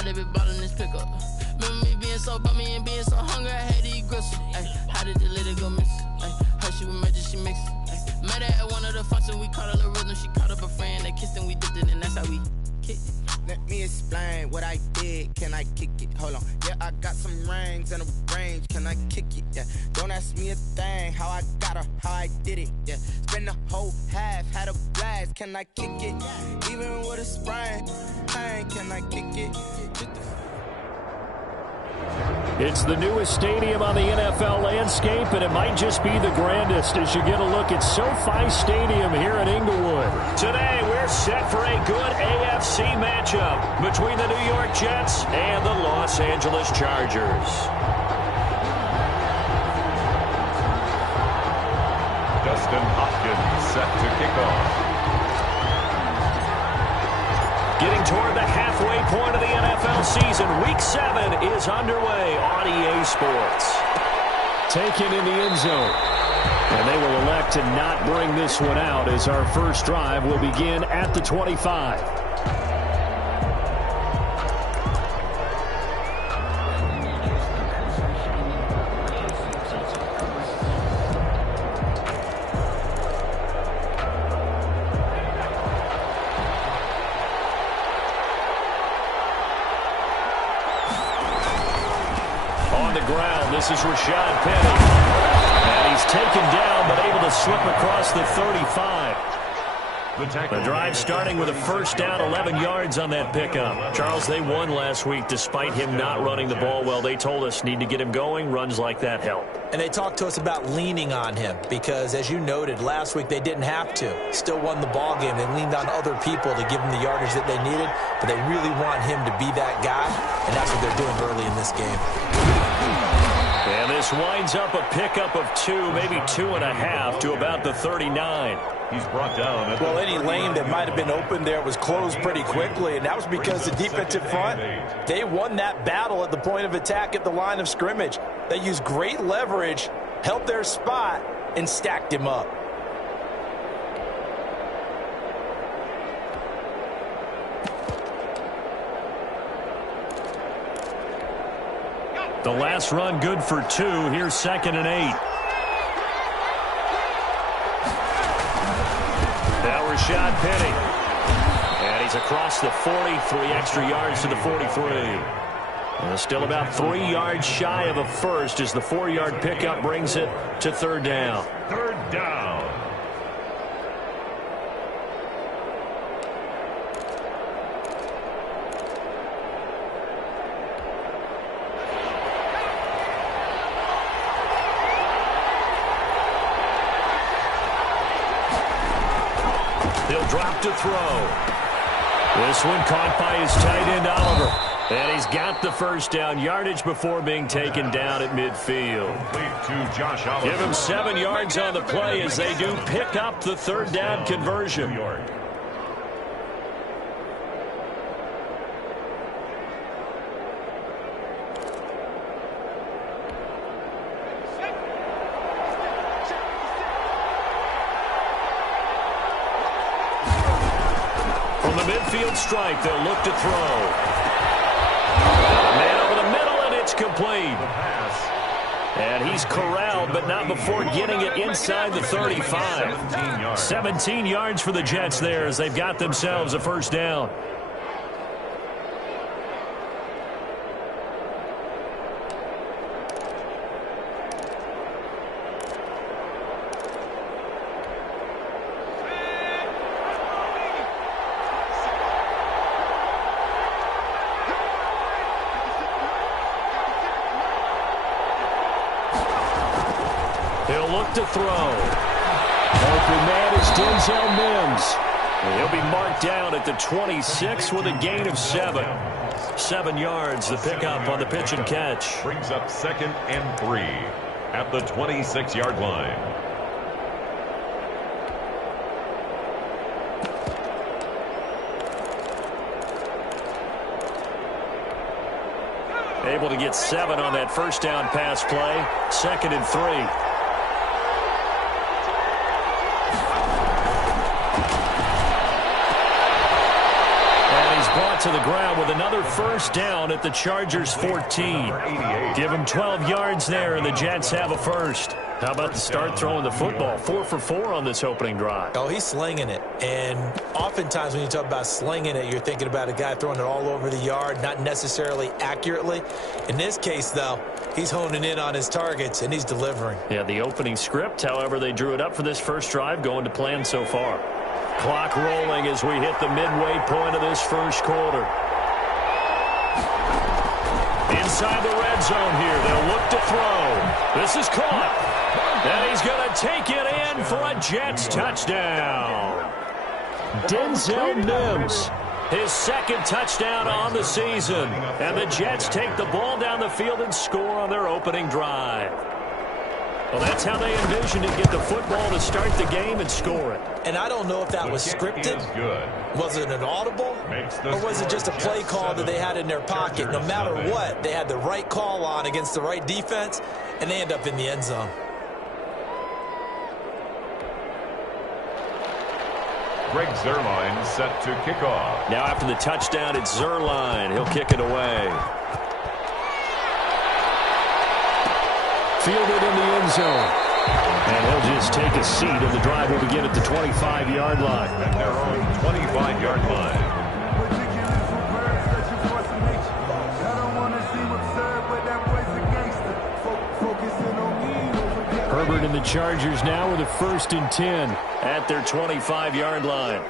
How they be ballin' this pickup? Remember me being so bummy and being so hungry, I had to eat gristle. Ay, how did the lady go miss? Ay, her she was magic, she mixed. Ay, met her at one of the functions, we caught her a rhythm. She caught up a friend, they kissed and we dipped it, and that's how we kicked it. Let me explain what I did. Can I kick it? Hold on. Yeah, I got some rings and a range. Can I kick it? Yeah. Don't ask me a thing. How I got her, how I did it. Yeah. Spend the whole half, had a blast. Can I kick it? Even with a sprain, can I kick it? It's the newest stadium on the NFL landscape, and it might just be the grandest as you get a look at SoFi Stadium here in Inglewood. Today, we're set for a good AFC matchup between the New York Jets and the Los Angeles Chargers. Dustin Hopkins set to kick off. Getting toward the halfway point of the NFL season, Week 7 is underway on EA Sports. Taken in the end zone. And they will elect to not bring this one out as our first drive will begin at the 25. This is Rashad Penny. And he's taken down, but able to slip across the 35. The drive starting with a first down, 11 yards on that pickup. Charles, they won last week despite him not running the ball well. They told us need to get him going. Runs like that help. And they talked to us about leaning on him because, as you noted, last week they didn't have to. Still won the ball game. They leaned on other people to give them the yardage that they needed, but they really want him to be that guy, and that's what they're doing early in this game. And this winds up a pickup of 2, maybe 2.5 to about the 39. He's brought down. Well, any lane that might have been open there was closed pretty quickly, and that was because the defensive front, they won that battle at the point of attack at the line of scrimmage. They used great leverage, held their spot, and stacked him up. The last run good for 2. Here's 2nd and 8. Now Rashad Penny. And he's across the 40, 3 extra yards to the 43. And still about 3 yards shy of a first as the 4-yard pickup brings it to 3rd down. 3rd down. He'll drop to throw. This one caught by his tight end, Oliver. And he's got the first down, yardage before being taken down at midfield. To Josh Oliver. Give him 7 yards on the play as they do pick up the 3rd down conversion. From the midfield stripe, they'll look to throw. Man over the middle, and it's complete. And he's corralled, but not before getting it inside the 35. 17 yards for the Jets there as they've got themselves a first down. He'll look to throw. Open man is Denzel Mims. And he'll be marked down at the 26 with a gain of 7. 7 yards, the pickup on the pitch and catch. Brings up 2nd and 3 at the 26-yard line. Able to get 7 on that first down pass play. 2nd and 3. to the ground with another first down at the Chargers' 14. Give them 12 yards there, and the Jets have a first. How about the start throwing the football? 4 for 4 on this opening drive. Oh, he's slinging it. And oftentimes when you talk about slinging it, you're thinking about a guy throwing it all over the yard, not necessarily accurately. In this case, though, he's honing in on his targets, and he's delivering. Yeah, the opening script, however, they drew it up for this first drive, going to plan so far. Clock rolling as we hit the midway point of this first quarter. Inside the red zone here, they'll look to throw. This is caught. And he's going to take it in for a Jets touchdown. Denzel Mims, his second touchdown on the season. And the Jets take the ball down the field and score on their opening drive. Well, that's how they envisioned it, get the football to start the game and score it. And I don't know if that was scripted. Was it an audible? Or was it just a play call that they had in their pocket? No matter what, they had the right call on against the right defense, and they end up in the end zone. Greg Zuerlein set to kick off. Now after the touchdown, it's Zuerlein. He'll kick it away. Fielded in the end zone. And he'll just take a seat, and the drive will begin at the 25-yard line. At their own 25-yard line. Herbert and the Chargers now with a 1st and 10 at their 25-yard line.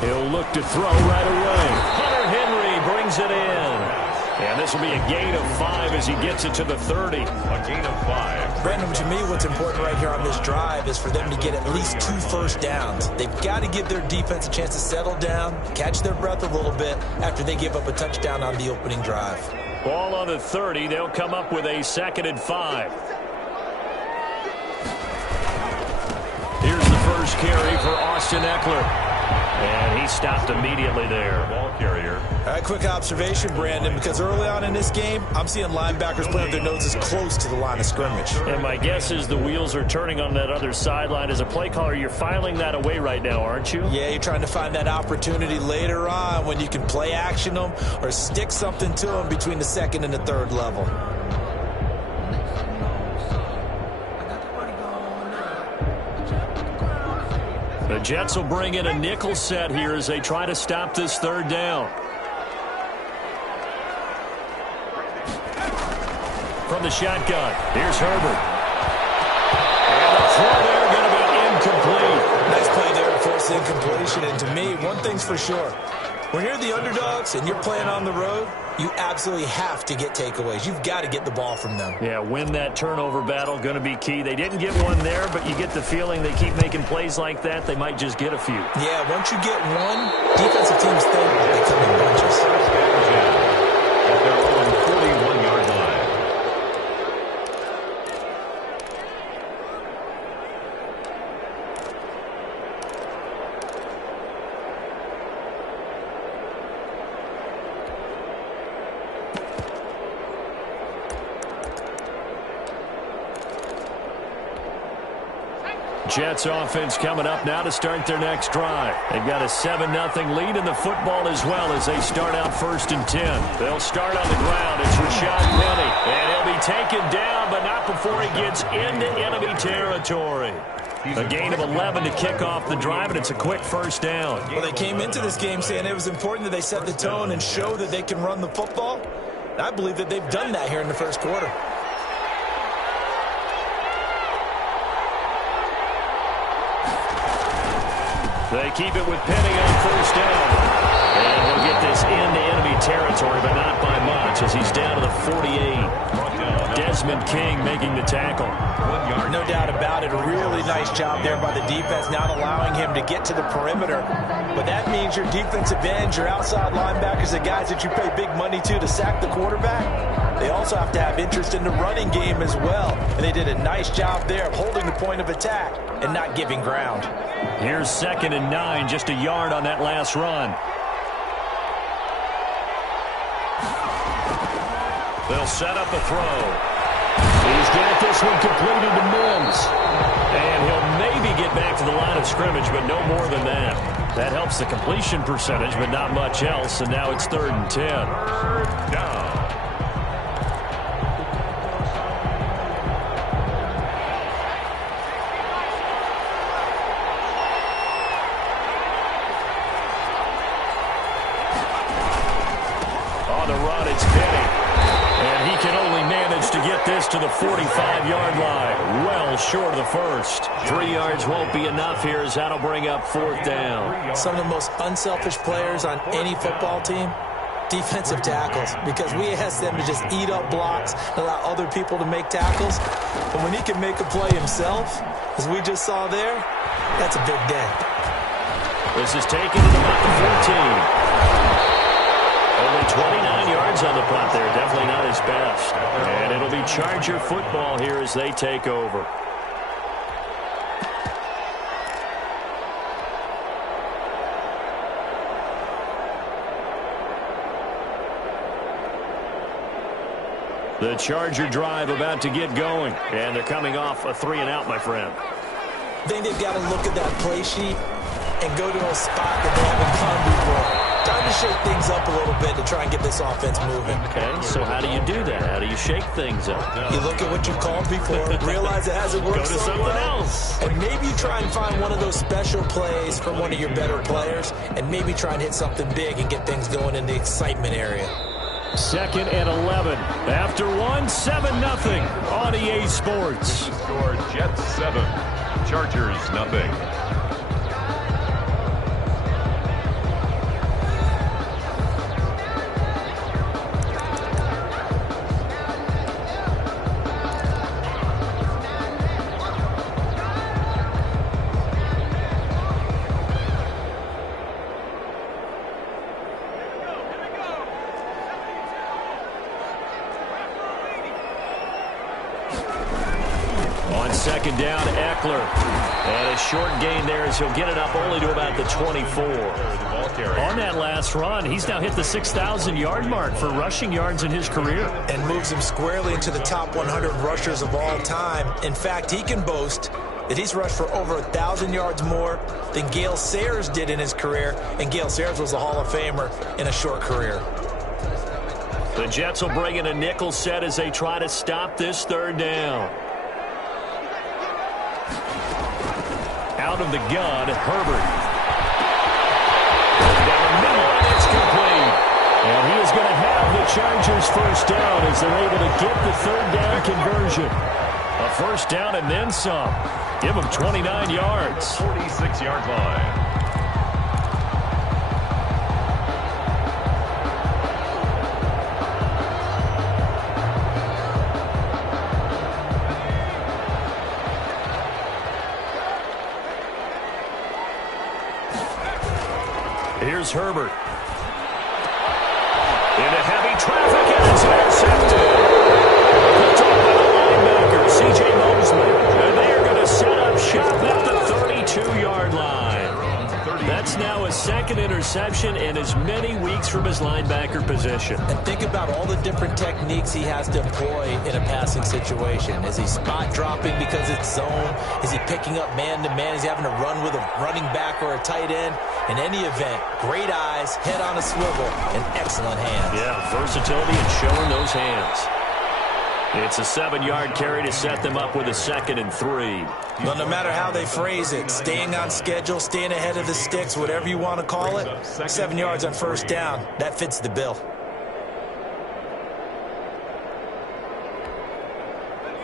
He'll look to throw right away. Hunter Henry brings it in. And this will be a gain of 5 as he gets it to the 30. A gain of 5. Brandon, to me, what's important right here on this drive is for them to get at least 2 first downs. They've got to give their defense a chance to settle down, catch their breath a little bit after they give up a touchdown on the opening drive. Ball on the 30. They'll come up with a 2nd and 5. Here's the first carry for Austin Eckler. And he stopped immediately there. Ball carrier. All right, quick observation, Brandon, because early on in this game, I'm seeing linebackers playing with their noses close to the line of scrimmage. And my guess is the wheels are turning on that other sideline. As a play caller, you're filing that away right now, aren't you? Yeah, you're trying to find that opportunity later on when you can play action them or stick something to them between the 2nd and the 3rd level. The Jets will bring in a nickel set here as they try to stop this 3rd down. From the shotgun, here's Herbert. And the throw there going to be incomplete. Nice play there to force the incompletion. And to me, one thing's for sure. When you're the underdogs and you're playing on the road, you absolutely have to get takeaways. You've got to get the ball from them. Yeah, win that turnover battle, going to be key. They didn't get one there, but you get the feeling they keep making plays like that, they might just get a few. Yeah, once you get one, defensive teams think they come in bunches. At their own 41-yard line. Jets offense coming up now to start their next drive. They've got a 7-0 lead in the football as well as they start out 1st and 10. They'll start on the ground. It's Rashad Penny. And he'll be taken down, but not before he gets into enemy territory. A gain of 11 to kick off the drive, and it's a quick first down. Well, they came into this game saying it was important that they set the tone and show that they can run the football. And I believe that they've done that here in the first quarter. They keep it with Penny on 1st down. And he'll get this into enemy territory, but not by much as he's down to the 48. Desmond King making the tackle. 1 yard. No doubt about it. A really nice job there by the defense, not allowing him to get to the perimeter. But that means your defensive ends, your outside linebackers, the guys that you pay big money to sack the quarterback, they also have to have interest in the running game as well. And they did a nice job there of holding the point of attack and not giving ground. Here's 2nd and 9, just a yard on that last run. They'll set up a throw. He's got this one completed to Mims. And he'll maybe get back to the line of scrimmage, but no more than that. That helps the completion percentage, but not much else, and now it's 3rd and 10. Third down. On the run, it's Penny. And he can only manage to get this to the 45-yard line. Well short of the first. 3 yards won't be enough here as that'll bring up 4th down. Some of the most unselfish players on any football team, defensive tackles, because we ask them to just eat up blocks and allow other people to make tackles. But when he can make a play himself, as we just saw there, that's a big day. This is taken at about the 14. Only 29 yards on the punt there. Definitely not his best. And it'll be Charger football here as they take over. The Charger drive about to get going. And they're coming off a 3-and-out, my friend. I think they've got to look at that play sheet and go to a spot that they haven't come before. Time to shake things up a little bit to try and get this offense moving. Okay, so how do you do that? How do you shake things up? You look at what you called before, realize it hasn't worked Go to something else. and maybe you try and find one of those special plays from one of your better players, and maybe try and hit something big and get things going in the excitement area. 2nd and 11. After 7-0 on EA Sports. The score, Jets 7, Chargers nothing. On 2nd down, Eckler. And a short gain there as he'll get it up only to about the 24. On that last run, he's now hit the 6,000-yard mark for rushing yards in his career. And moves him squarely into the top 100 rushers of all time. In fact, he can boast that he's rushed for over 1,000 yards more than Gale Sayers did in his career. And Gale Sayers was a Hall of Famer in a short career. The Jets will bring in a nickel set as they try to stop this 3rd down. Out of the gun, Herbert. Down the middle, and it's complete. And he is going to have the Chargers 1st down as they're able to get the 3rd down conversion. A 1st down and then some. Give them 29 yards. 46-yard line. Here's Herbert. Into heavy traffic, and it's intercepted. Picked up by the linebacker, C.J. Mosley. And they are going to set up shop at the 32-yard line. That's now a 2nd interception in as many weeks from his linebacker position. And think about all the different techniques he has to employ in a passing situation. Is he spot dropping because it's zone? Is he picking up man-to-man? Is he having to run with a running back or a tight end? In any event, great eyes, head on a swivel, and excellent hands. Yeah, versatility and showing those hands. It's a 7-yard carry to set them up with a 2nd and 3. But no matter how they phrase it, staying on schedule, staying ahead of the sticks, whatever you want to call it, 7 yards on 1st down, that fits the bill.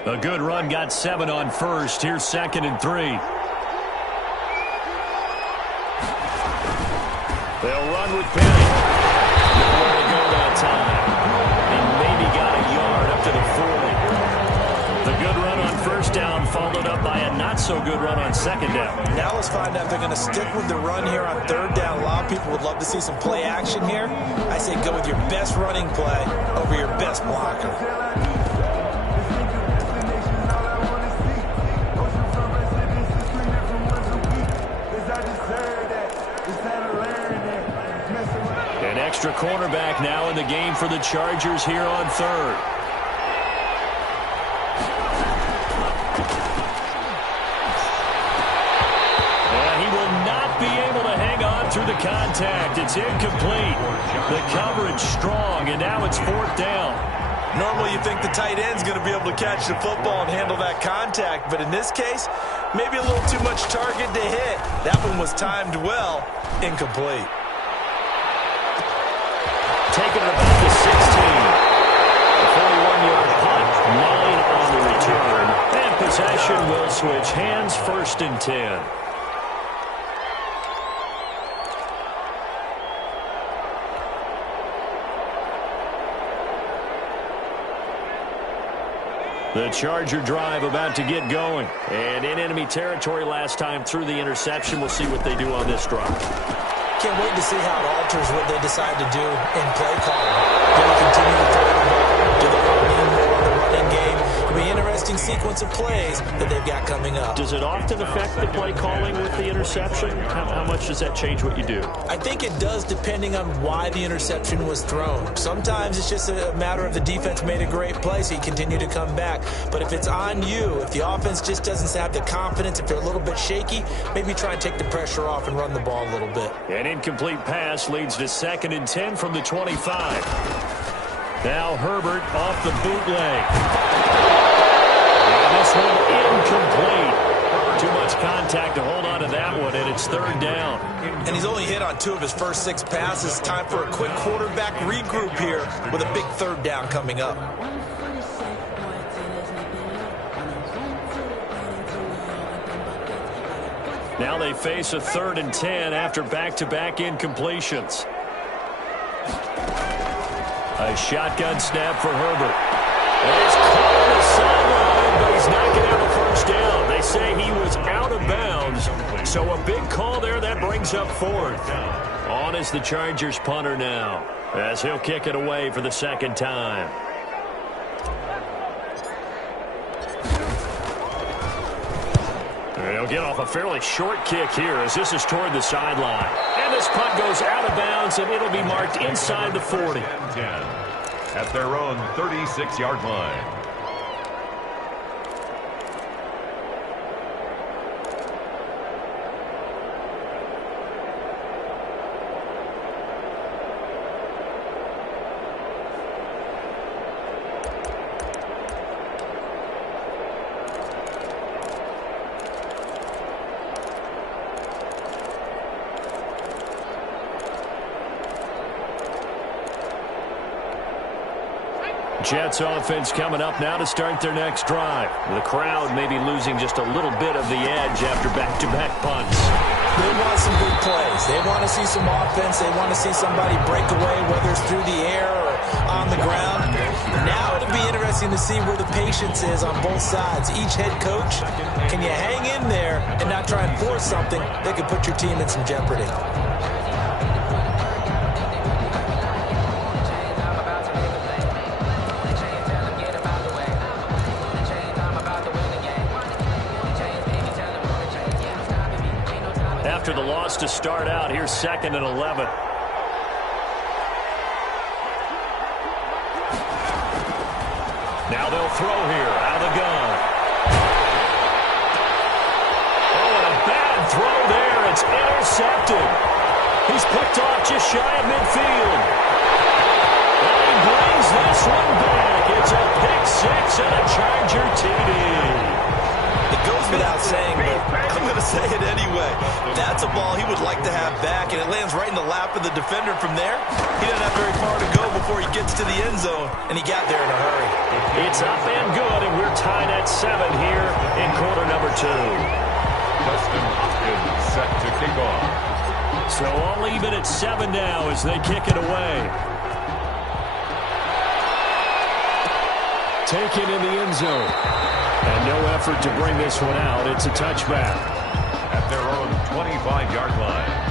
A good run got 7 on 1st. Here's 2nd and 3. They'll run with Penny. Nowhere to go that time. He maybe got a yard up to the 40. The good run on 1st down followed up by a not-so-good run on 2nd down. Now let's find out if they're going to stick with the run here on 3rd down. A lot of people would love to see some play action here. I say go with your best running play over your best blocker. Extra cornerback now in the game for the Chargers here on 3rd. through the contact. It's incomplete. The coverage strong, and now it's 4th down. Normally you think the tight end's going to be able to catch the football and handle that contact, but in this case, maybe a little too much target to hit. That one was timed well. Incomplete. Taking it about the 16. The 41-yard punt, 9 on the return. And possession will switch hands, 1st and 10. The Charger drive about to get going. And in enemy territory last time through the interception. We'll see what they do on this drive. Can't wait to see how it alters what they decide to do in play calling. Do they continue to throw the ball? Do they lean more on the running game? It'll be an interesting sequence of plays that they've got coming up. Does it often affect the play calling with the interception? How much does that change what you do? I think it does, depending on why the interception was thrown. Sometimes it's just a matter of the defense made a great play, so you continue to come back. But if it's on you, if the offense just doesn't have the confidence, if they're a little bit shaky, maybe try and take the pressure off and run the ball a little bit. An incomplete pass leads to 2nd and 10 from the 25. Now Herbert off the bootleg. And this one incomplete. Too much contact to hold on to that one, and it's 3rd down. And he's only hit on 2 of his first 6 passes. Time for a quick quarterback regroup here with a big 3rd down coming up. Now they face a 3rd and 10 after back-to-back incompletions. A shotgun snap for Herbert. And it's caught on the sideline, but he's not going to have a 1st down. They say he was out of bounds. So a big call there that brings up 4th. On is the Chargers punter now, as he'll kick it away for the 2nd time. He'll get off a fairly short kick here as this is toward the sideline. And this punt goes out of bounds, and it'll be marked inside the 40. At their own 36-yard line. Jets offense coming up now to start their next drive. The crowd may be losing just a little bit of the edge after back-to-back punts. They want some big plays. They want to see some offense. They want to see somebody break away, whether it's through the air or on the ground. Now it'll be interesting to see where the patience is on both sides. Each head coach, can you hang in there and not try and force something that could put your team in some jeopardy? After the loss to start out, here's 2nd and 11. Now they'll throw here out of the gun. Oh, and a bad throw there. It's intercepted. He's picked off just shy of midfield. And he brings this one back. It's a pick 6 and a Charger TD. It goes without saying, but I'm going to say it anyway. That's a ball he would like to have back, and it lands right in the lap of the defender from there. He doesn't have very far to go before he gets to the end zone, and he got there in a hurry. It's up and good, and we're tied at 7 here in quarter number 2. Justin Hopkins set to kick off. So I'll leave it at 7 now as they kick it away. Taken in the end zone. And no effort to bring this one out. It's a touchback. At their own 25-yard line.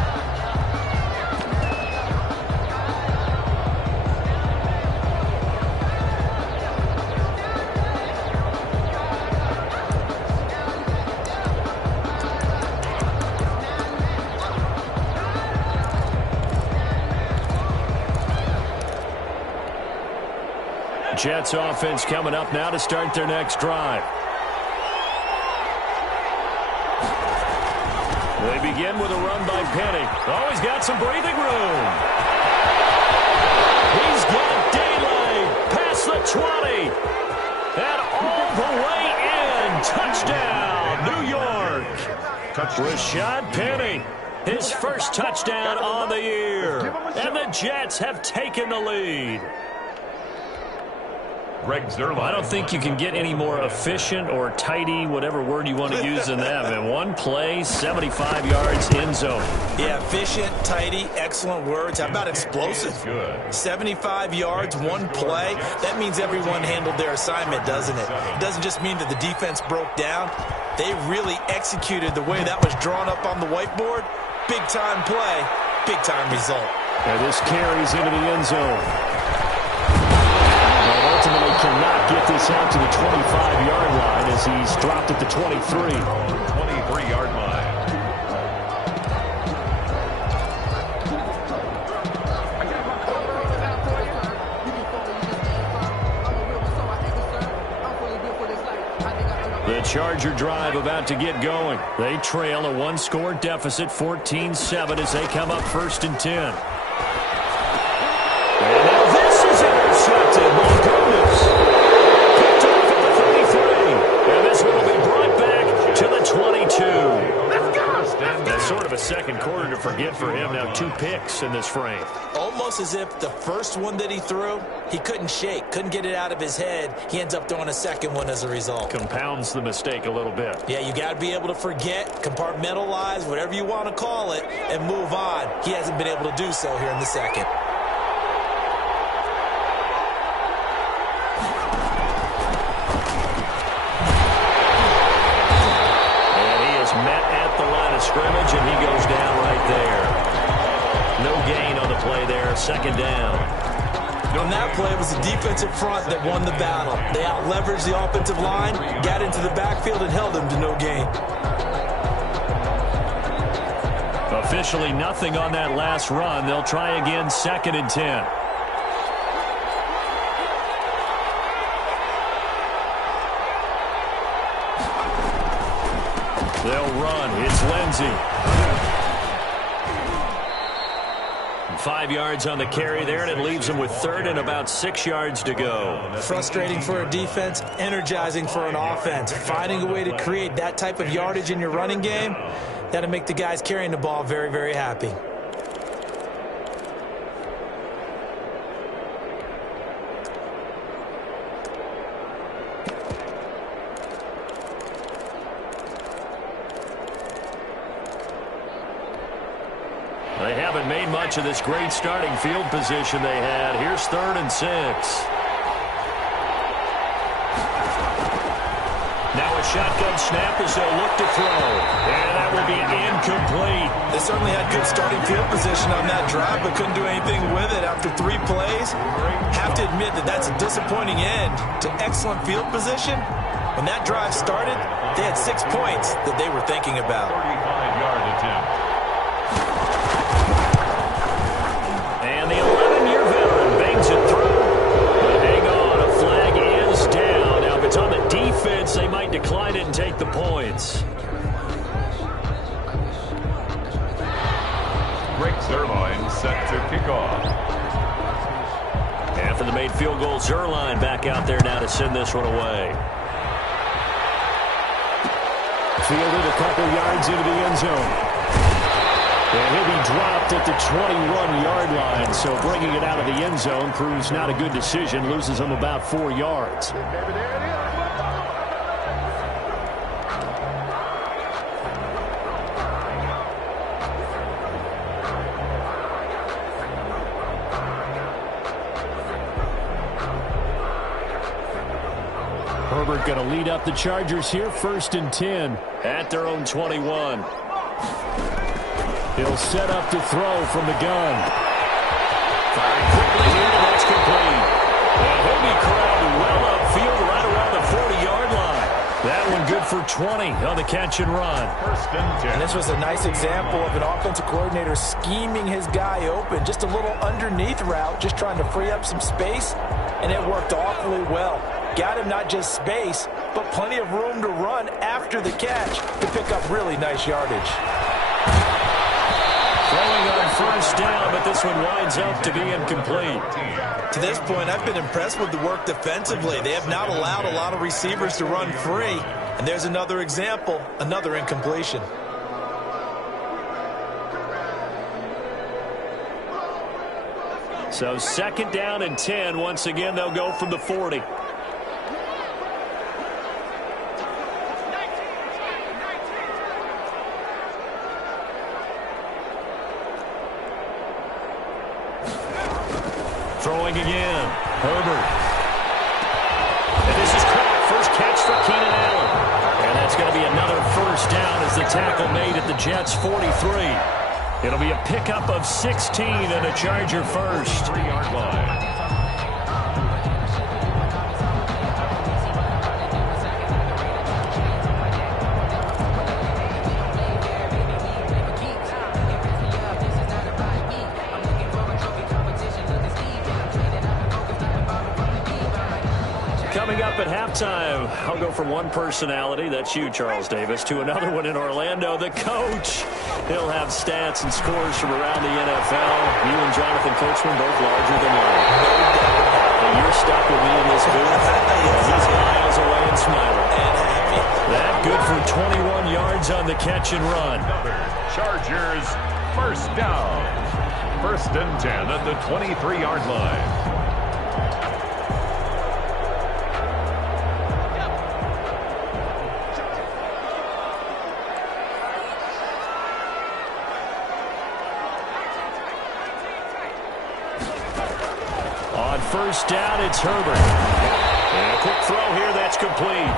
Jets offense coming up now to start their next drive. They begin with a run by Penny. Oh, he's got some breathing room. He's got daylight past the 20. And all the way in. Touchdown, New York. Rashad Penny, his first touchdown on the year. And the Jets have taken the lead. I don't think you can get any more efficient or tidy, whatever word you want to use in that. Man, one play, 75 yards, end zone. Yeah, efficient, tidy, excellent words. How about explosive? 75 yards, one play. That means everyone handled their assignment, doesn't it? It doesn't just mean that the defense broke down. They really executed the way that was drawn up on the whiteboard. Big-time play, big-time result. And this carries into the end zone. Ultimately cannot get this out to the 25-yard line as he's dropped at the 23. 23-yard line. The Charger drive about to get going. They trail a one-score deficit, 14-7, as they come up 1st and 10. And now this is intercepted. My goodness. Picked off at the 33. And this one will be brought back to the 22. That's sort of a second quarter to forget for him. Now 2 picks in this frame. Almost as if the first one that he threw, he couldn't shake, couldn't get it out of his head. He ends up throwing a second one as a result. Compounds the mistake a little bit. Yeah, you got to be able to forget, compartmentalize, whatever you want to call it, and move on. He hasn't been able to do so here in the second. Scrimmage, and he goes down right there. No gain on the play there, 2nd down. On that play, it was the defensive front that won the battle. They out-leveraged the offensive line, got into the backfield, and held him to no gain. Officially nothing on that last run. They'll try again, 2nd and 10. They'll run. It's Lindsey. 5 yards on the carry there, and it leaves them with 3rd and about 6 yards to go. Frustrating for a defense, energizing for an offense. Finding a way to create that type of yardage in your running game, that'll make the guys carrying the ball very, very happy. They haven't made much of this great starting field position they had. Here's 3rd and 6. Now a shotgun snap as they'll look to throw. And that will be incomplete. They certainly had good starting field position on that drive, but couldn't do anything with it after 3 plays. Have to admit that that's a disappointing end to excellent field position. When that drive started, they had 6 points that they were thinking about. 35-yard attempt. And the 11-year veteran bangs it through. But hang on, a flag is down. Now, if it's on the defense, they might decline it and take the points. Rick Zerline set to kick off. After the made field goal, Zerline back out there now to send this one away. Fielded a couple yards into the end zone. And he'll be dropped at the 21-yard line, so bringing it out of the end zone proves not a good decision, loses him about 4 yards. Herbert going to lead up the Chargers here, 1st and 10 at their own 21. He'll set up to throw from the gun. Firing quickly here, and that's complete. And he'll be crowded well upfield right around the 40-yard line. That one good for 20 on the catch and run. 1st and 10. And this was a nice example of an offensive coordinator scheming his guy open. Just a little underneath route, just trying to free up some space, and it worked awfully well. Got him not just space, but plenty of room to run after the catch to pick up really nice yardage. Throwing on first down, but this one winds up to be incomplete. To this point, I've been impressed with the work defensively. They have not allowed a lot of receivers to run free. And there's another example, another incompletion. So 2nd down and 10. Once again, they'll go from the 40. Throwing again. Herbert. And this is caught. First catch for Keenan Allen. And that's going to be another first down as the tackle made at the Jets' 43. It'll be a pickup of 16 and a Charger first. 3-yard line. Coming up at halftime, I'll go from one personality, that's you, Charles Davis, to another one in Orlando, the coach. He'll have stats and scores from around the NFL. You and Jonathan Coachman both larger than life. And you're stuck with me in this booth. He's miles away and smiling. That good for 21 yards on the catch and run. Chargers first down. 1st and 10 at the 23-yard line. On first down, it's Herbert. And a quick throw here, that's complete.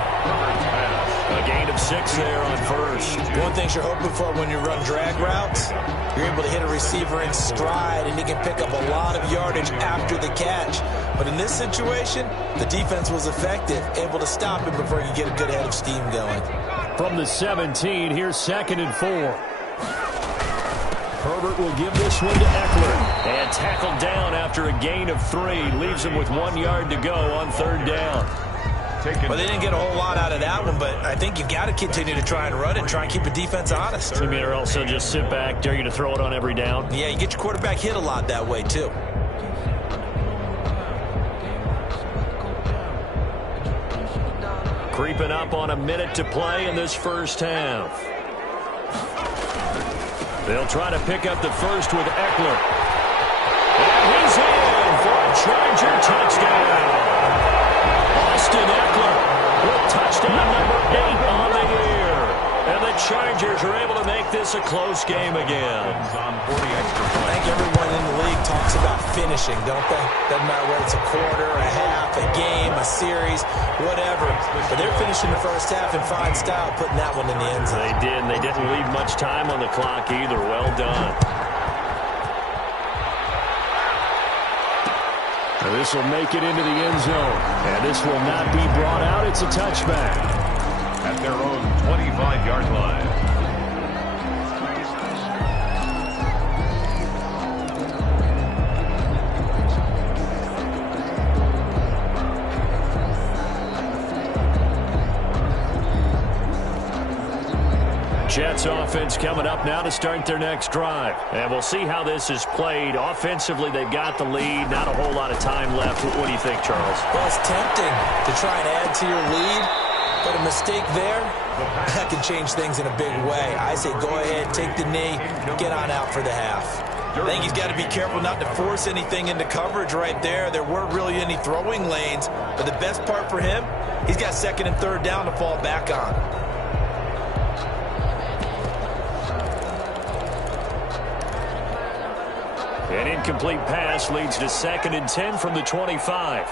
A gain of 6 there on first. One thing you're hoping for when you run drag routes, you're able to hit a receiver in stride, and he can pick up a lot of yardage after the catch. But in this situation, the defense was effective, able to stop him before he could get a good head of steam going. From the 17, here's 2nd and 4. Herbert will give this one to Eckler. And tackled down after a gain of 3. Leaves him with 1 yard to go on 3rd down. Well, they didn't get a whole lot out of that one, but I think you've got to continue to try and run it, try and keep the defense honest. You mean, or also just sit back, dare you to throw it on every down? Yeah, you get your quarterback hit a lot that way, too. Creeping up on a minute to play in this first half. They'll try to pick up the first with Eckler. And he's in for a Charger touchdown. Austin Eckler with touchdown number 8 on the year. And the Chargers are able to make this a close game again. I think everyone in the league talks about finishing, don't they? Doesn't matter whether it's a quarter, a half, a game, a series, whatever. But they're finishing the first half in fine style, putting that one in the end zone. They did, and they didn't leave much time on the clock either. Well done. And this will make it into the end zone. And this will not be brought out. It's a touchback. At their own 25-yard line. Jets offense coming up now to start their next drive. And we'll see how this is played. Offensively, they've got the lead. Not a whole lot of time left. What do you think, Charles? Well, it's tempting to try and add to your lead, but a mistake there, that can change things in a big way. I say go ahead, take the knee, get on out for the half. I think he's got to be careful not to force anything into coverage right there. There weren't really any throwing lanes, but the best part for him, he's got 2nd and 3rd down to fall back on. An incomplete pass leads to 2nd and 10 from the 25.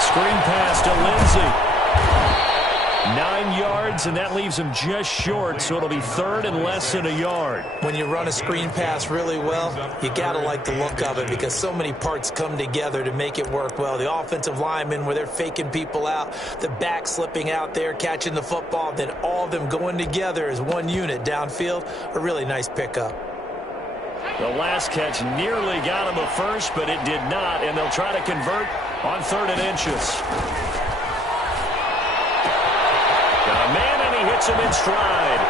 Screen pass to Lindsey. 9 yards, and that leaves him just short, so it'll be 3rd and less than a yard. When you run a screen pass really well, you got to like the look of it because so many parts come together to make it work well. The offensive linemen, where they're faking people out, the back slipping out there, catching the football, then all of them going together as one unit downfield, a really nice pickup. The last catch nearly got him a first, but it did not, and they'll try to convert on 3rd and inches. puts him in stride.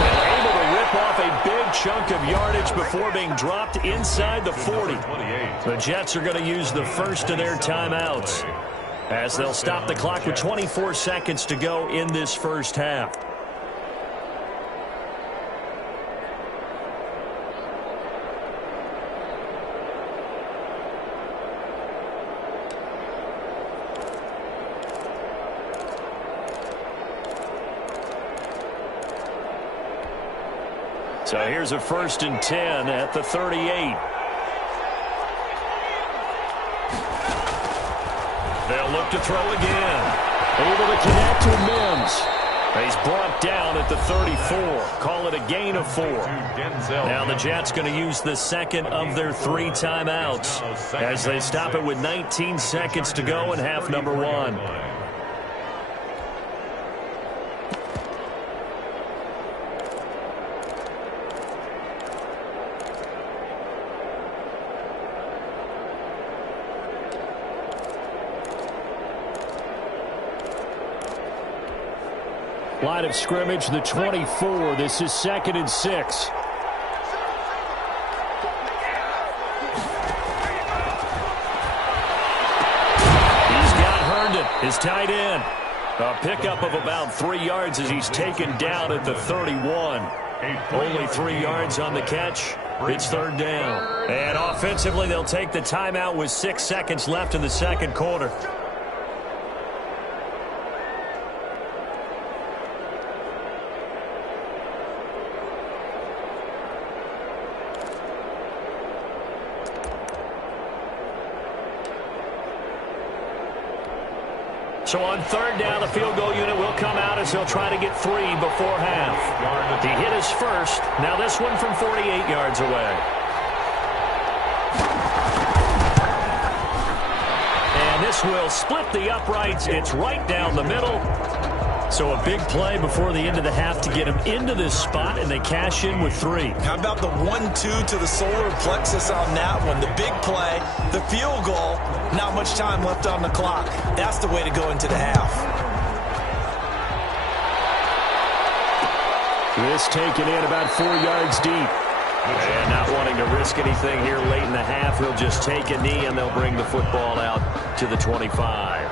And able to rip off a big chunk of yardage before being dropped inside the 40. The Jets are going to use the first of their timeouts as they'll stop the clock with 24 seconds to go in this first half. So here's a 1st and 10 at the 38. They'll look to throw again. Able to connect to Mims. He's brought down at the 34. Call it a gain of 4. Now the Jets going to use the second of their 3 timeouts as they stop it with 19 seconds to go in half number 1. Line of scrimmage, the 24. This is 2nd and 6. He's got Herndon, his tight end. A pickup of about 3 yards as he's taken down at the 31. Only 3 yards on the catch. It's 3rd down. And offensively, they'll take the timeout with 6 seconds left in the second quarter. So on 3rd down, the field goal unit will come out as they'll try to get 3 before half. He hit his first. Now this one from 48 yards away. And this will split the uprights. It's right down the middle. So a big play before the end of the half to get him into this spot, and they cash in with 3. How about the 1-2 to the solar plexus on that one? The big play, the field goal, not much time left on the clock. That's the way to go into the half. This taken in about 4 yards deep. And not wanting to risk anything here late in the half, he'll just take a knee, and they'll bring the football out to the 25.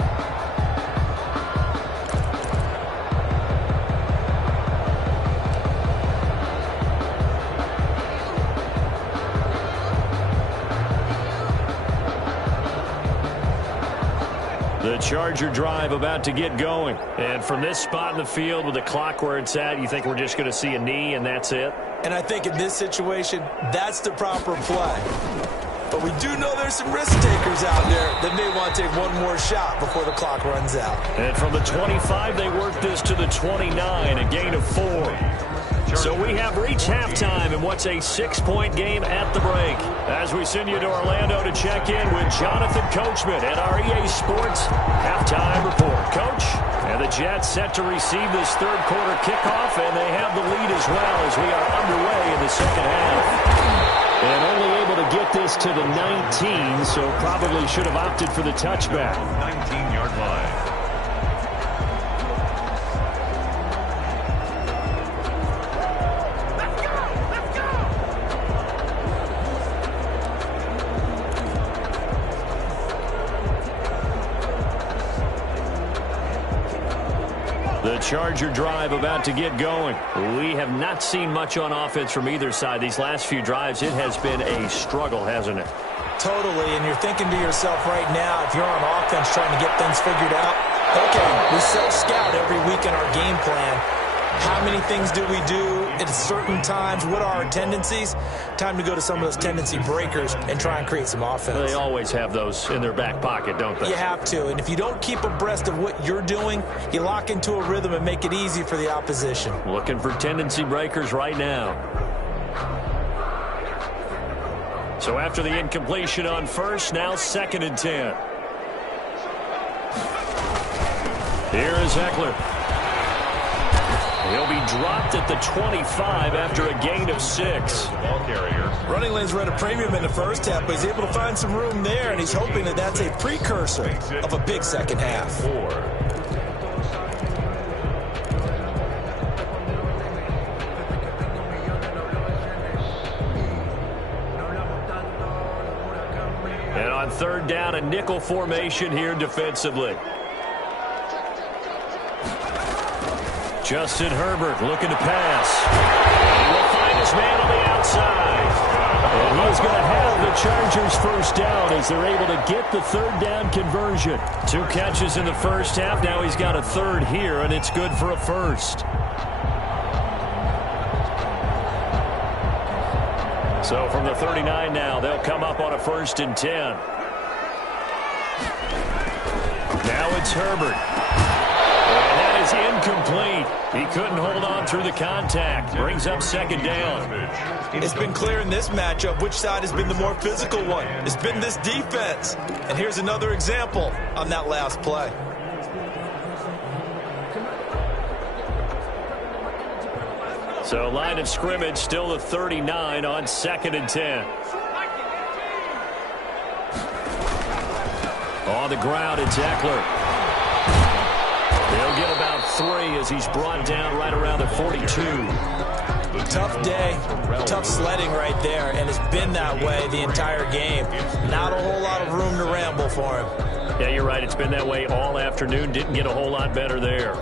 The Charger drive about to get going. And from this spot in the field with the clock where it's at, you think we're just going to see a knee and that's it? And I think in this situation, that's the proper play. But we do know there's some risk takers out there that may want to take one more shot before the clock runs out. And from the 25, they work this to the 29, a gain of 4. So we have reached halftime in what's a 6-point game at the break. As we send you to Orlando to check in with Jonathan Coachman at our EA Sports Halftime Report. Coach, and the Jets set to receive this third quarter kickoff, and they have the lead as well as we are underway in the second half. And only able to get this to the 19, so probably should have opted for the touchback. 19-yard line. The Charger drive about to get going. We have not seen much on offense from either side. These last few drives, it has been a struggle, hasn't it? Totally, and you're thinking to yourself right now, if you're on offense trying to get things figured out, okay, we self-scout every week in our game plan. How many things do we do at certain times? What are our tendencies? Time to go to some of those tendency breakers and try and create some offense. They always have those in their back pocket, don't they? You have to, and if you don't keep abreast of what you're doing, you lock into a rhythm and make it easy for the opposition. Looking for tendency breakers right now. So after the incompletion on first, now 2nd and 10. Here is Eckler. He'll be dropped at the 25 after a gain of 6. Ball carrier. Running lanes were at a premium in the first half, but he's able to find some room there, and he's hoping that that's a precursor of a big second half. On third down, a nickel formation here defensively. Justin Herbert looking to pass. He will find his man on the outside. And he's going to have the Chargers first down as they're able to get the third down conversion. 2 catches in the first half. Now he's got a third here, and it's good for a first. So from the 39 now, they'll come up on a 1st and 10. Now it's Herbert. And that is incomplete. He couldn't hold on through the contact. Brings up 2nd down. It's been clear in this matchup which side has been the more physical one. It's been this defense. And here's another example on that last play. So line of scrimmage still the 39 on 2nd and 10. On the ground, it's Eckler. He'll get about 3 as he's brought down right around the 42. Tough day, tough sledding right there, and it's been that way the entire game. Not a whole lot of room to ramble for him. Yeah, you're right. It's been that way all afternoon. Didn't get a whole lot better there.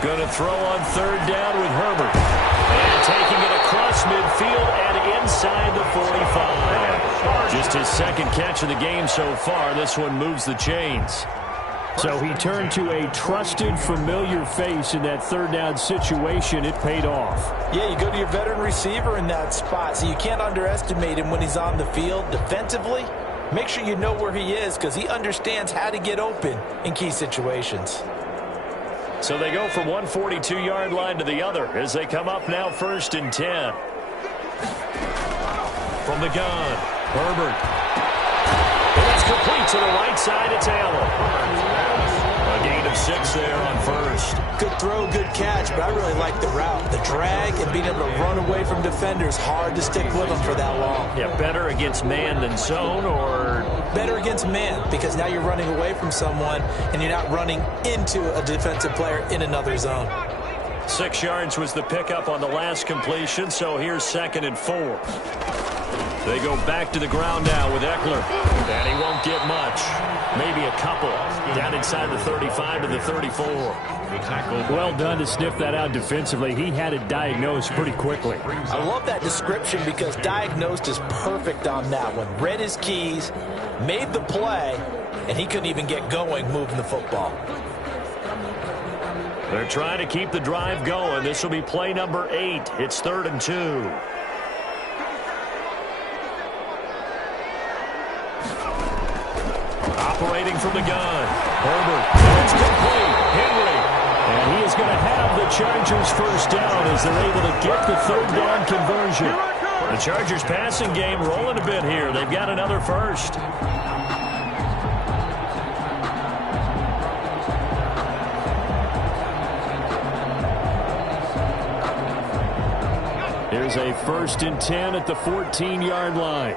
Going to throw on third down with Herbert. And taking it across midfield and inside the 45. Just his 2nd catch of the game so far. This one moves the chains. So he turned to a trusted, familiar face in that third down situation. It paid off. Yeah, you go to your veteran receiver in that spot, so you can't underestimate him when he's on the field. Defensively, make sure you know where he is because he understands how to get open in key situations. So they go from one 42-yard line to the other as they come up now 1st and 10. From the gun, Herbert. And it's complete to the right side. It's Allen. A gain of 6 there on 1st. Good throw, good catch, but I really like the route. The drag and being able to run away from defenders, hard to stick with them for that long. Yeah, better against man than zone, or? Better against man, because now you're running away from someone and you're not running into a defensive player in another zone. 6 yards was the pickup on the last completion, so here's 2nd and 4. They go back to the ground now with Eckler, and he won't get much. Maybe a couple. Down inside the 35 to the 34. Well done to sniff that out defensively. He had it diagnosed pretty quickly. I love that description because diagnosed is perfect on that one. Read his keys, made the play, and he couldn't even get going moving the football. They're trying to keep the drive going. This will be play number 8. It's 3rd and 2. Operating from the gun. Herbert. It's complete. Henry. And he is going to have the Chargers first down as they're able to get the third down conversion. The Chargers passing game rolling a bit here. They've got another first. Here's a 1st and 10 at the 14-yard line.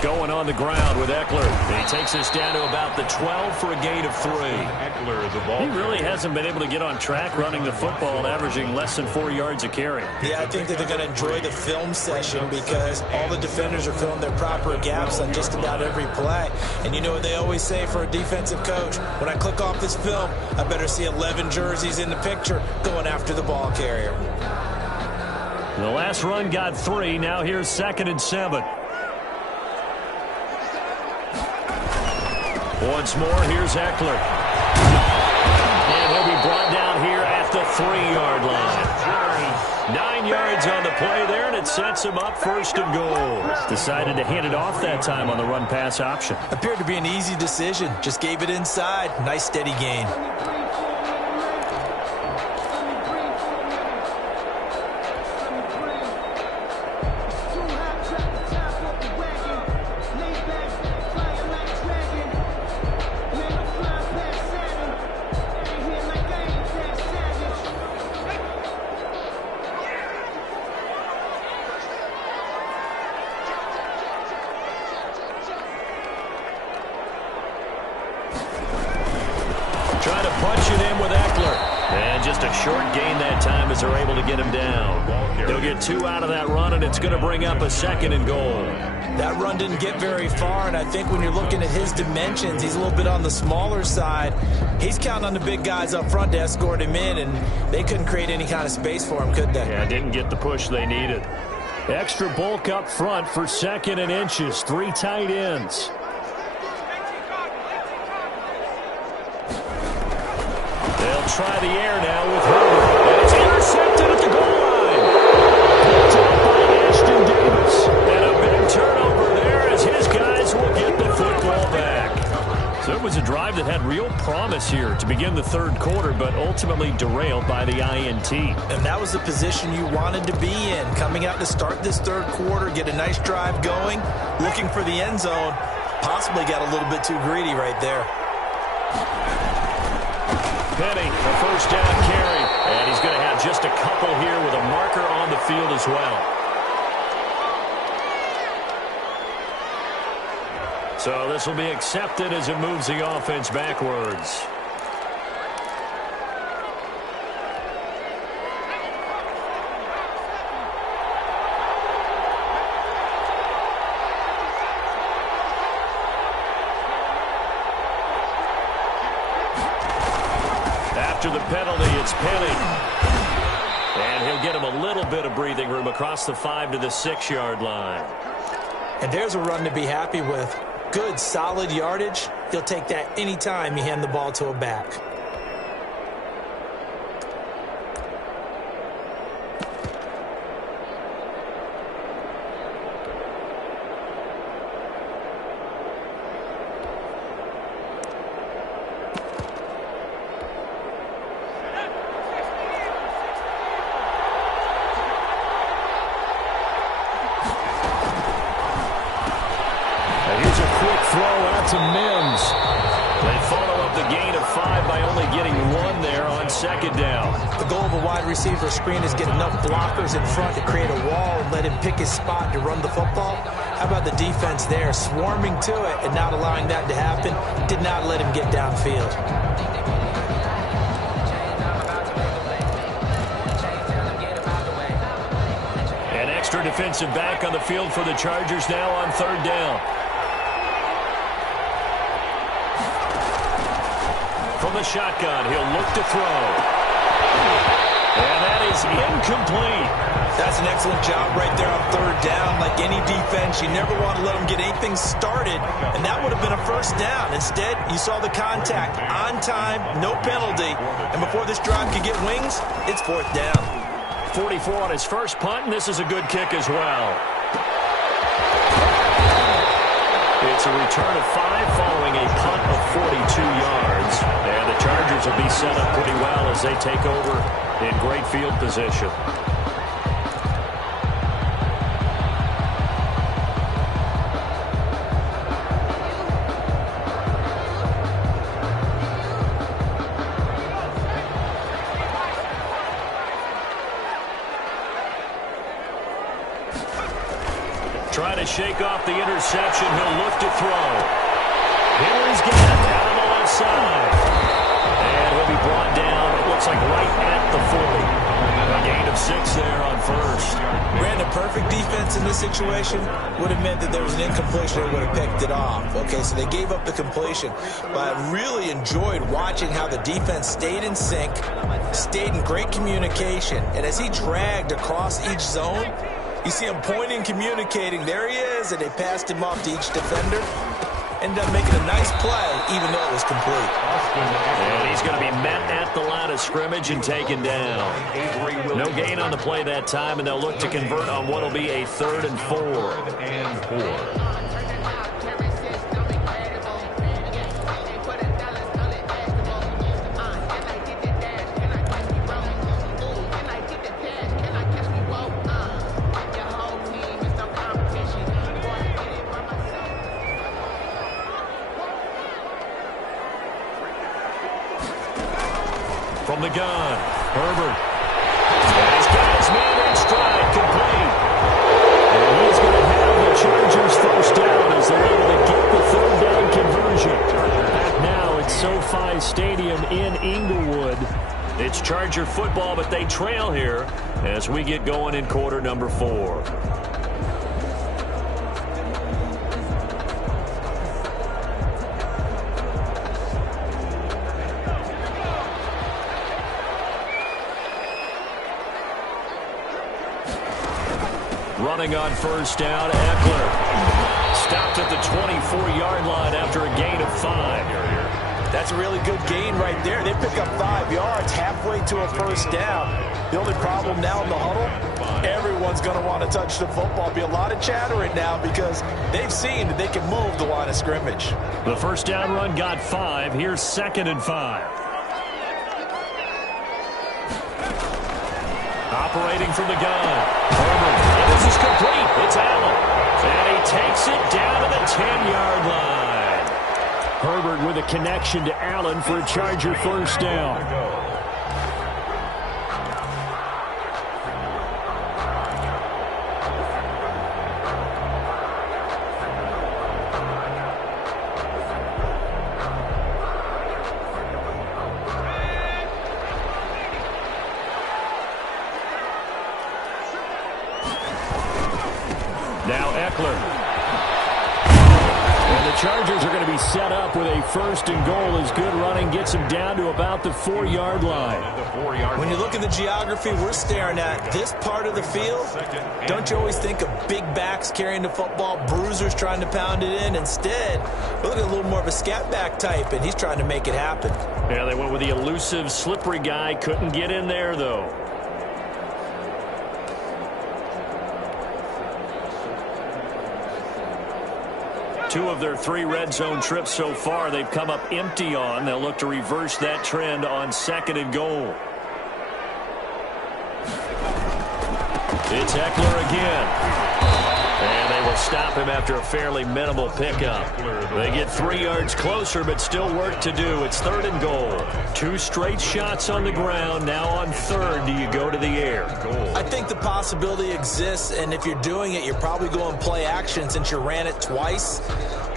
Going on the ground with Eckler. He takes us down to about the 12 for a gain of 3. Eckler, the ball. He really hasn't been able to get on track running the football, averaging less than 4 yards a carry. Yeah, I think that they're going to enjoy the film session because all the defenders are filling their proper gaps on just about every play. And you know what they always say for a defensive coach? When I click off this film, I better see 11 jerseys in the picture going after the ball carrier. The last run got 3. Now here's 2nd and 7. Once more, here's Eckler. And he'll be brought down here at the 3-yard line. 9 yards on the play there, and it sets him up 1st and goal. Decided to hand it off that time on the run-pass option. Appeared to be an easy decision. Just gave it inside. Nice steady gain. Trying to punch it in with Eckler. And just a short gain that time as they're able to get him down. He'll get 2 out of that run, and it's going to bring up a 2nd and goal. That run didn't get very far, and I think when you're looking at his dimensions, he's a little bit on the smaller side. He's counting on the big guys up front to escort him in, and they couldn't create any kind of space for him, could they? Yeah, didn't get the push they needed. Extra bulk up front for 2nd and inches. 3 tight ends. They'll try the air now with Herbert. And it's intercepted at the goal line. Picked up by Ashton Davis. And a big turnover there as his guys will get the football back. So it was a drive that had real promise here to begin the 3rd quarter, but ultimately derailed by the INT. And that was the position you wanted to be in. Coming out to start this 3rd quarter, get a nice drive going, looking for the end zone. Possibly got a little bit too greedy right there. Penny, a 1st down carry. And he's going to have just a couple here with a marker on the field as well. So this will be accepted as it moves the offense backwards. After the penalty, it's Penny. And he'll get him a little bit of breathing room across the 5 to the 6-yard line. And there's a run to be happy with. Good, solid yardage. He'll take that anytime you hand the ball to a back. To Mims. They follow up the gain of 5 by only getting 1 there on 2nd down. The goal of a wide receiver screen is get enough blockers in front to create a wall and let him pick his spot to run the football. How about the defense there, swarming to it and not allowing that to happen? Did not let him get downfield. An extra defensive back on the field for the Chargers now on 3rd down. From the shotgun, he'll look to throw. And that is incomplete. That's an excellent job right there on 3rd down. Like any defense, you never want to let them get anything started, and that would have been a 1st down. Instead, you saw the contact on time, no penalty, and before this drive could get wings, it's 4th down. 44 on his first punt, and this is a good kick as well. It's a return of 5 following a punt of 42 yards. And the Chargers will be set up pretty well as they take over in great field position. Trying to shake off the interception. He'll look to throw. Henry's got it down on the left side. And he'll be brought down, it looks like right at the 40. A gain of 6 there on 1st. Ran a perfect defense in this situation. Would have meant that there was an incompletion that would have picked it off. Okay, so they gave up the completion. But I really enjoyed watching how the defense stayed in sync, stayed in great communication. And as he dragged across each zone, you see him pointing, communicating. There he is, and they passed him off to each defender. Ended up making a nice play, even though it was complete. And he's going to be met at the line of scrimmage and taken down. No gain on the play that time, and they'll look to convert on what will be a 3rd and 4. From the gun, Herbert. And he's got his man in stride, complete. And he's going to have the Chargers 1st down as they're able to get the 3rd down conversion. Back now, it's SoFi Stadium in Inglewood. It's Charger football, but they trail here as we get going in quarter number 4. Running on first down, Eckler. Stopped at the 24-yard line after a gain of 5. That's a really good gain right there. They pick up 5 yards halfway to a first down. The only problem now in the huddle, everyone's going to want to touch the football. Be a lot of chattering now because they've seen that they can move the line of scrimmage. The first down run got 5. Here's 2nd and 5. Operating from the gun. Herbert. And this is complete. It's Allen. And he takes it down to the 10-yard line. Herbert with a connection to Allen for a Charger first down. Now Eckler. And the Chargers are going to be set up with a 1st and goal as good running gets them down to about the 4-yard line. When you look at the geography we're staring at, this part of the field, don't you always think of big backs carrying the football, bruisers trying to pound it in? Instead, we're looking at a little more of a scat back type, and he's trying to make it happen. Yeah, they went with the elusive, slippery guy. Couldn't get in there, though. Two of their 3 red zone trips so far, they've come up empty on. They'll look to reverse that trend on 2nd and goal. It's Eckler again. And they will stop him after a fairly minimal pickup. They get 3 yards closer, but still work to do. It's 3rd and goal. 2 straight shots on the ground. Now on 3rd, do you go to the air? I think the possibility exists, and if you're doing it, you're probably going play action since you ran it twice.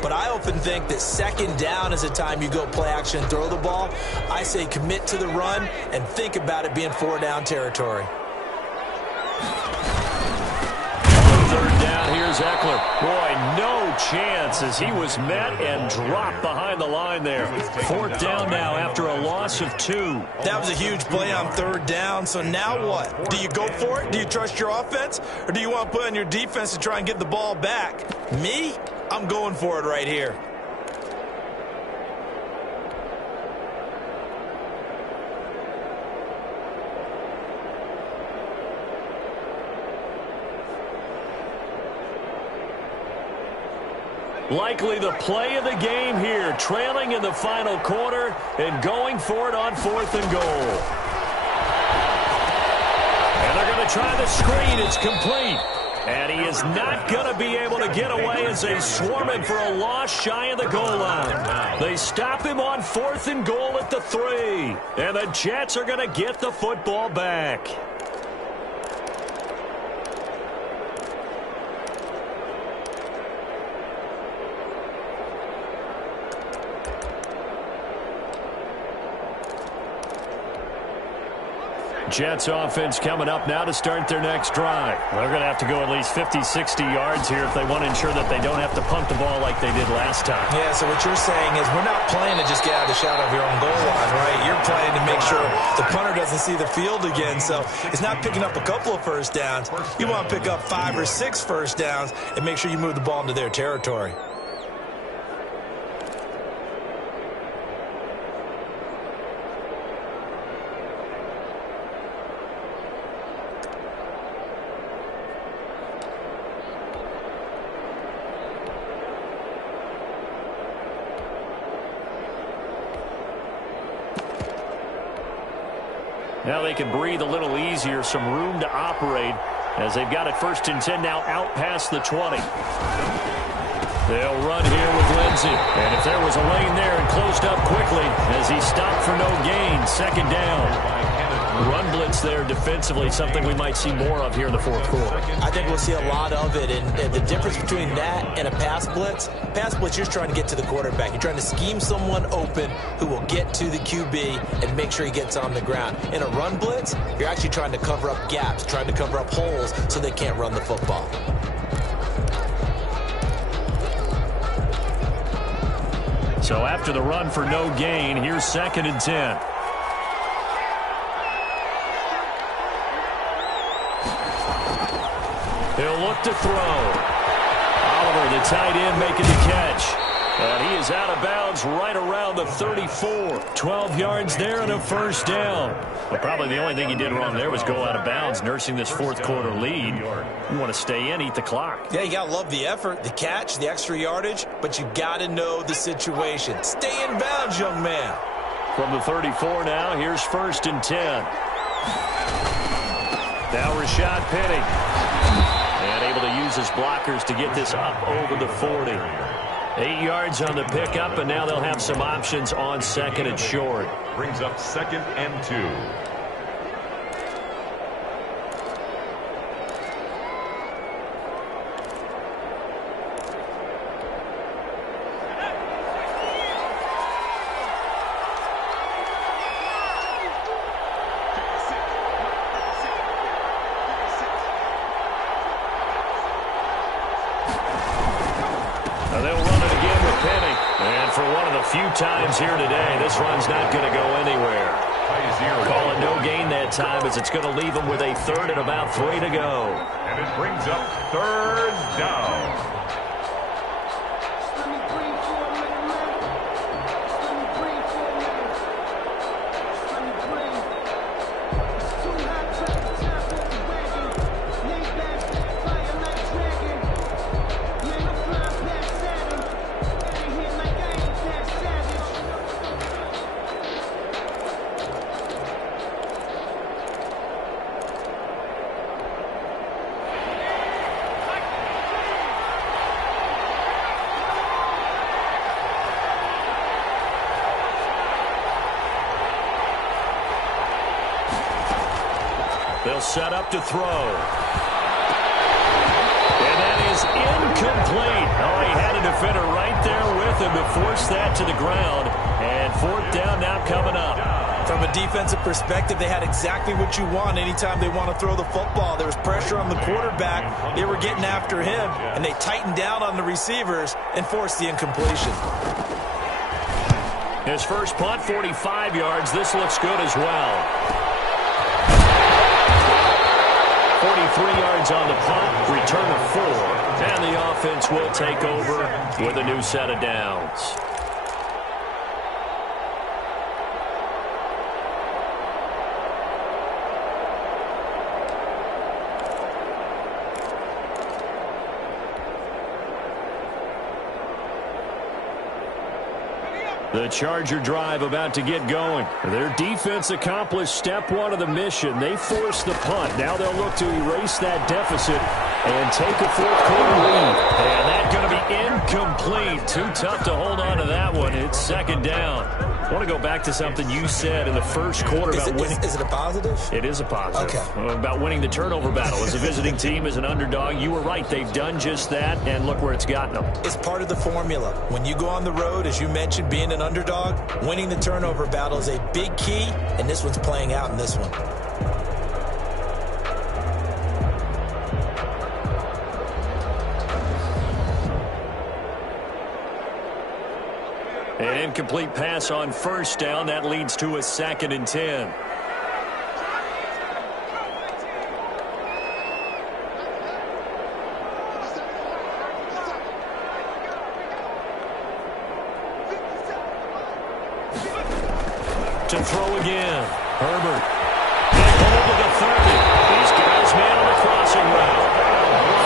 But I often think that 2nd down is the time you go play action and throw the ball. I say commit to the run and think about it being 4-down territory. 3rd down, here's Eckler. Boy, no chance as he was met and dropped behind the line there. 4th down now after a loss of 2. That was a huge play on 3rd down, so now what? Do you go for it? Do you trust your offense? Or do you want to put on your defense to try and get the ball back? Me? I'm going for it right here. Likely the play of the game here, trailing in the final quarter and going for it on 4th and goal. And they're going to try the screen. It's complete. And he is not going to be able to get away as they swarm him for a loss shy of the goal line. They stop him on 4th and goal at the 3. And the Jets are going to get the football back. Jets offense coming up now to start their next drive. They're going to have to go at least 50, 60 yards here if they want to ensure that they don't have to punt the ball like they did last time. Yeah, so what you're saying is we're not playing to just get out of the shadow of your own goal line, right? You're playing to make sure the punter doesn't see the field again. So it's not picking up a couple of first downs. You want to pick up 5 or 6 first downs and make sure you move the ball into their territory. Now they can breathe a little easier, some room to operate as they've got it 1st and 10 now out past the 20. They'll run here with Lindsey. And if there was a lane there and closed up quickly as he stopped for no gain, 2nd down. Run blitz there defensively, something we might see more of here in the fourth quarter. I think we'll see a lot of it, and the difference between that and a pass blitz, you're trying to get to the quarterback. You're trying to scheme someone open who will get to the QB and make sure he gets on the ground. In a run blitz, you're actually trying to cover up gaps, trying to cover up holes so they can't run the football. So after the run for no gain, here's 2nd and 10. He'll look to throw. Oliver, the tight end, making the catch. And he is out of bounds right around the 34. 12 yards there and a first down. But probably the only thing he did wrong there was go out of bounds, nursing this fourth quarter lead. You want to stay in, eat the clock. Yeah, you got to love the effort, the catch, the extra yardage, but you got to know the situation. Stay in bounds, young man. From the 34 now, here's 1st and 10. Now Rashad Penny. And able to use his blockers to get this up over the 40. 8 yards on the pickup, and now they'll have some options on 2nd and short. Brings up 2nd and 2. Few times here today, this run's not going to go anywhere. Call it no gain that time, as it's going to leave them with a 3rd and about 3 to go. And it brings up 3rd down. They'll set up to throw. And that is incomplete. Oh, he had a defender right there with him to force that to the ground. And 4th down now coming up. From a defensive perspective, they had exactly what you want anytime they want to throw the football. There was pressure on the quarterback. They were getting after him, and they tightened down on the receivers and forced the incompletion. His first punt, 45 yards. This looks good as well. 43 yards on the punt, return of 4, and the offense will take over with a new set of downs. The Charger drive about to get going. Their defense accomplished step 1 of the mission. They forced the punt. Now they'll look to erase that deficit and take a fourth quarter lead. And that's going to be incomplete. Too tough to hold on to that one. It's second down. I want to go back to something you said in the first quarter about winning. Is it a positive? It is a positive. Okay. About winning the turnover battle. As a visiting team, as an underdog, you were right. They've done just that, and look where it's gotten them. It's part of the formula. When you go on the road, as you mentioned, being an underdog, winning the turnover battle is a big key, and this one's playing out in this one. An incomplete pass on first down. That leads to a 2nd and 10. To throw again. Herbert. Get hold of the 30. He's got his man on the crossing route.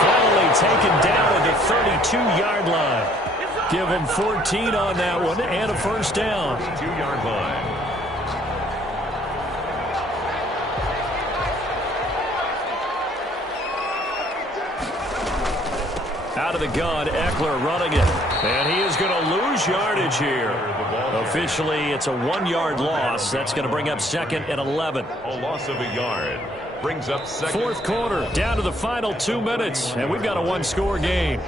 Finally taken down at the 32-yard line. Give him 14 on that one and a first down. 2-yard line. Out of the gun, Eckler running it. And he is going to lose yardage here. Officially, it's a 1-yard loss. That's going to bring up second and 11. A loss of a yard brings up second. Fourth quarter, down to the final 2 minutes, and we've got a one-score game.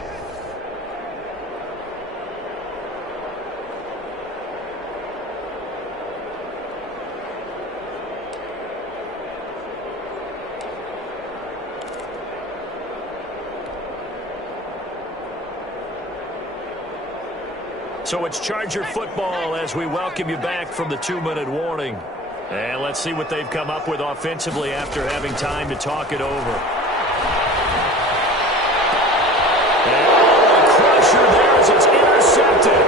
So it's Charger football as we welcome you back from the 2-minute warning. And let's see what they've come up with offensively after having time to talk it over. And a crusher there as it's intercepted.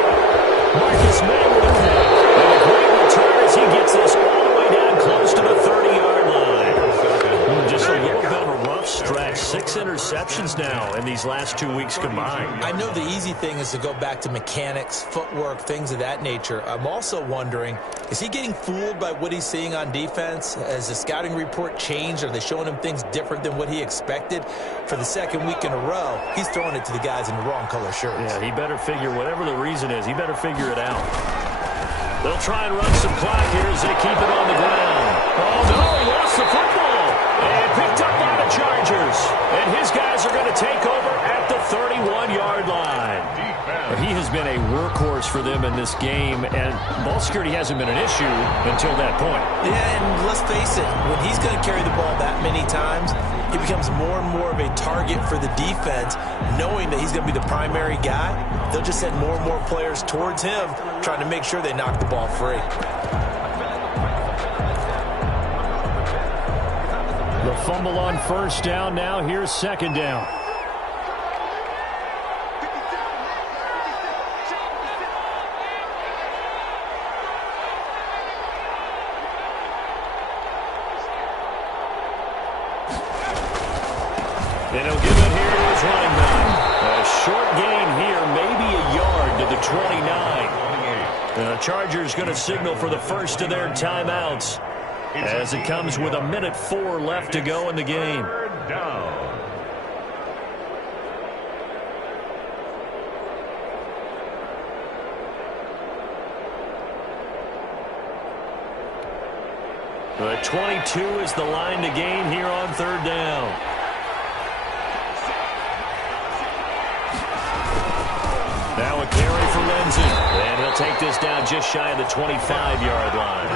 Marcus May with a pick. And a great return as he gets this all the way down close to the 30-yard line. Just a little bit of a rough stretch. 6 interceptions now in these last 2 weeks combined. I know the easy thing is to go back to mechanics, footwork, things of that nature. I'm also wondering, is he getting fooled by what he's seeing on defense? Has the scouting report changed? Are they showing him things different than what he expected? For the second week in a row, he's throwing it to the guys in the wrong color shirts. Yeah, he better figure, whatever the reason is, he better figure it out. They'll try and run some clock here as they keep it on the ground. Oh, no, he lost the football. And picked up by the Chargers. And his guys are going to take over at the 31-yard line. He has been a workhorse for them in this game, and ball security hasn't been an issue until that point. Yeah, and let's face it, when he's going to carry the ball that many times, he becomes more and more of a target for the defense, knowing that he's going to be the primary guy. They'll just send more and more players towards him, trying to make sure they knock the ball free. The fumble on first down. Now here's second down. And he'll give it here to his running back. A short gain here, maybe a yard to the 29. The Chargers going to signal for the first of their timeouts, as it comes with 1:04 left to go in the game. The 22 is the line to gain here on third down. Now a carry for Lindsey. And he'll take this down just shy of the 25-yard line.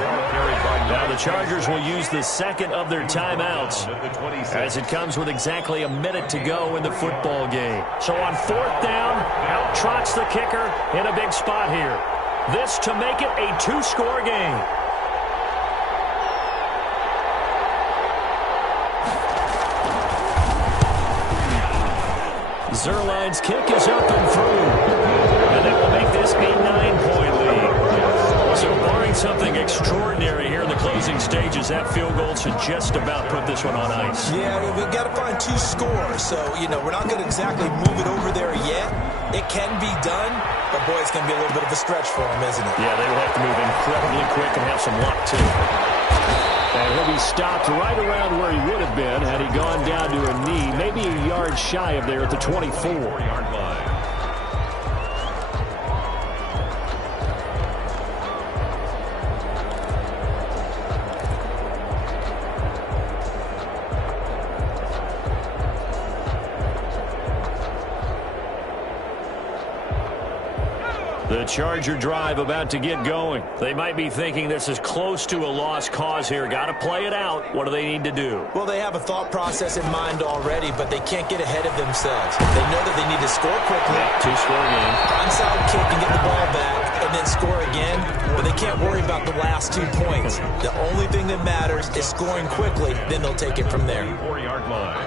Now the Chargers will use the second of their timeouts, as it comes with exactly a minute to go in the football game. So on fourth down, out trots the kicker in a big spot here. This to make it a 2-score game. Zerline's kick is up and through. And that will make this a 9-point lead. So barring something extraordinary here in the closing stages, that field goal should just about put this one on ice. Yeah, we've got to find 2 scores. So, we're not going to exactly move it over there yet. It can be done, but boy, it's going to be a little bit of a stretch for them, isn't it? Yeah, they will have to move incredibly quick and have some luck, too. And he'll be stopped right around where he would have been had he gone down to a knee, maybe a yard shy of there at the 24-yard line. The Charger drive about to get going. They might be thinking this is close to a lost cause here. Got to play it out. What do they need to do? Well, they have a thought process in mind already, but they can't get ahead of themselves. They know that they need to score quickly. 2-score game. Onside kick and get the ball back, and then score again. But they can't worry about the last 2 points. The only thing that matters is scoring quickly. Then they'll take it from there. 4-yard line.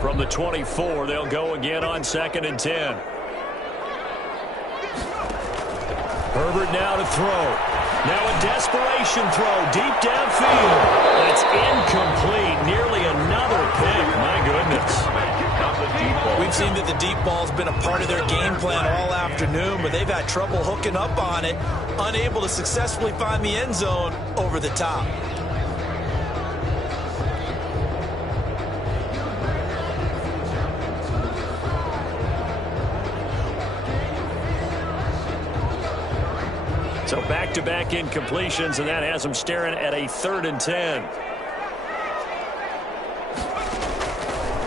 From the 24, they'll go again on 2nd and 10. Herbert now to throw. Now a desperation throw deep downfield. That's incomplete. Nearly another pick. My goodness. We've seemed that the deep ball's been a part of their game plan all afternoon, but they've had trouble hooking up on it, unable to successfully find the end zone over the top. So back-to-back incompletions, and that has them staring at a 3rd and 10.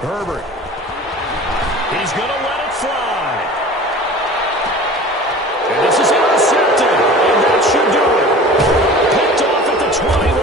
Herbert. He's going to let it fly. And this is intercepted, and that should do it. Picked off at the 21,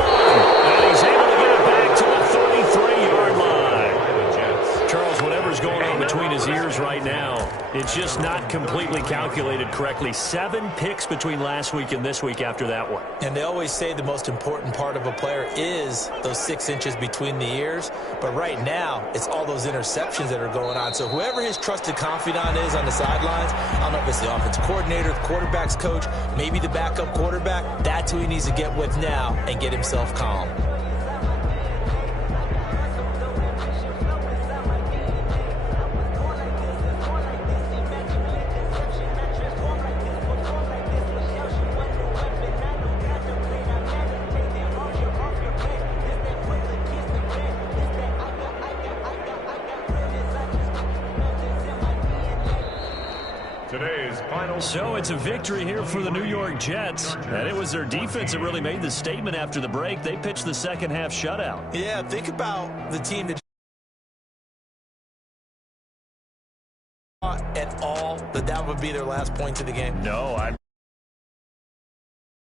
and he's able to get it back to the 33-yard line. Charles, whatever's going on between his ears right now, it's just not completely calculated correctly. 7 picks between last week and this week after that one. And they always say the most important part of a player is those 6 inches between the ears. But right now, it's all those interceptions that are going on. So whoever his trusted confidant is on the sidelines, I don't know if it's the offensive coordinator, the quarterback's coach, maybe the backup quarterback, that's who he needs to get with now and get himself calm. So it's a victory here for the New York Jets, and it was their defense that really made the statement after the break. They pitched the second half shutout. Yeah, think about the team that at all that would be their last point to the game. No,